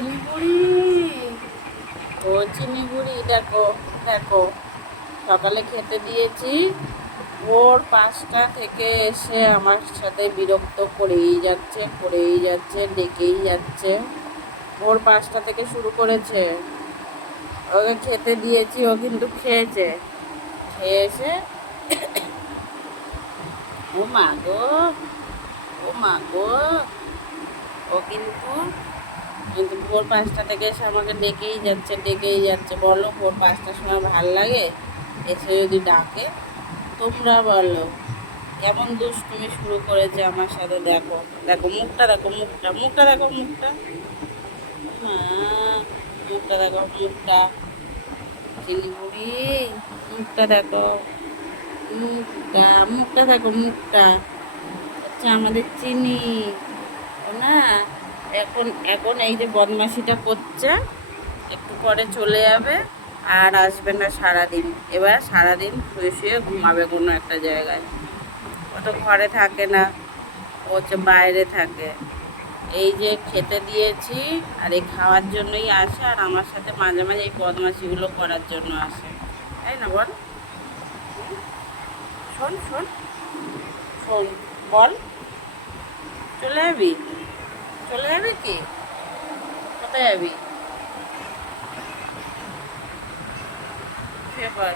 চিনি বুড়ি, ও চিনি বুড়ি, দেখো দেখো, সকালে খেতে দিয়েছি, ভোর 5টা থেকে এসে আমার সাথে বিরক্ত করেই যাচ্ছে, ডেকেই যাচ্ছে। ভোর 5টা থেকে শুরু করেছে। ওকে খেতে দিয়েছি, ও কিন্তু খেয়েছে। খেয়ে এসে ও মা গো, ও মা গো, ও কিন্তু কিন্তু ভোর 5টা থেকে এসে আমাকে ডেকেই যাচ্ছে। বলো, ভোর 5টার সময় ভাল লাগে? এসে যদি ডাকে, তোমরা বলো। কেমন দুষ্টুমি শুরু করেছে আমার সাথে, দেখো দেখো মুখটা, দেখো মুখটা, মুখটা দেখো মুখটা, মা, মুখটা দেখো মুখটা, চিলিগুড়ি, মুখটা দেখো, মুখটা, মুখটা দেখো মুখটা। আচ্ছা, আমাদের চিনি ও না, এখন এখন এই যে বদমাশিটা করছে, একটু পরে চলে যাবে, আর আসবে না সারাদিন। এবার সারাদিন শুয়ে শুয়ে ঘুমাবে কোনো একটা জায়গায়। ও তো ঘরে থাকে না, ও হচ্ছে বাইরে থাকে। এই যে খেতে দিয়েছি, আর এই খাওয়ার জন্যই আসে, আর আমার সাথে মাঝে মাঝে এই বদমাশিগুলো করার জন্য আসে, তাই না বল? শোন শোন শোন, বল, চলে যাবি? চলে যাবি কি? কোথায় যাবি? শুয়ে পড়।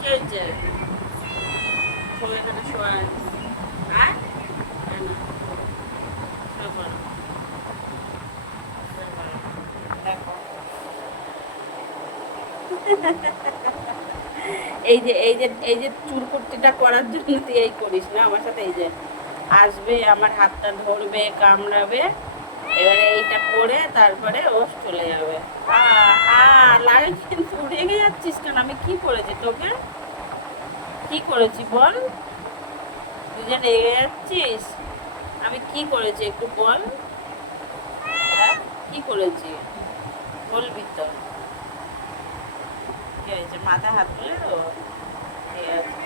কি হয়েছে? শোয়, এখানে শোয়। হ্যাঁ, না, না, শুয়ে পড়, শুয়ে পড়। দেখো, এই যে চুল কুর্তিটা করার জন্য তুই এই করিস না আমার সাথে। এই যে আসবে, আমার হাতটা ধরবে, কামড়াবে, এবারে এইটা করে তারপরে ও চলে যাবে। আ আ লাগে কিন্তু, রেগে যাচ্ছিস কেন? আমি কি করেছি তোকে? কি করেছি বল? তুই যে রেগে যাচ্ছিস, আমি কি করেছি একটু বল। হ্যাঁ, কি করেছি বলবি তো? কি হয়েছে? মাথায় হাত তুলে দেবো? ঠিক আছে।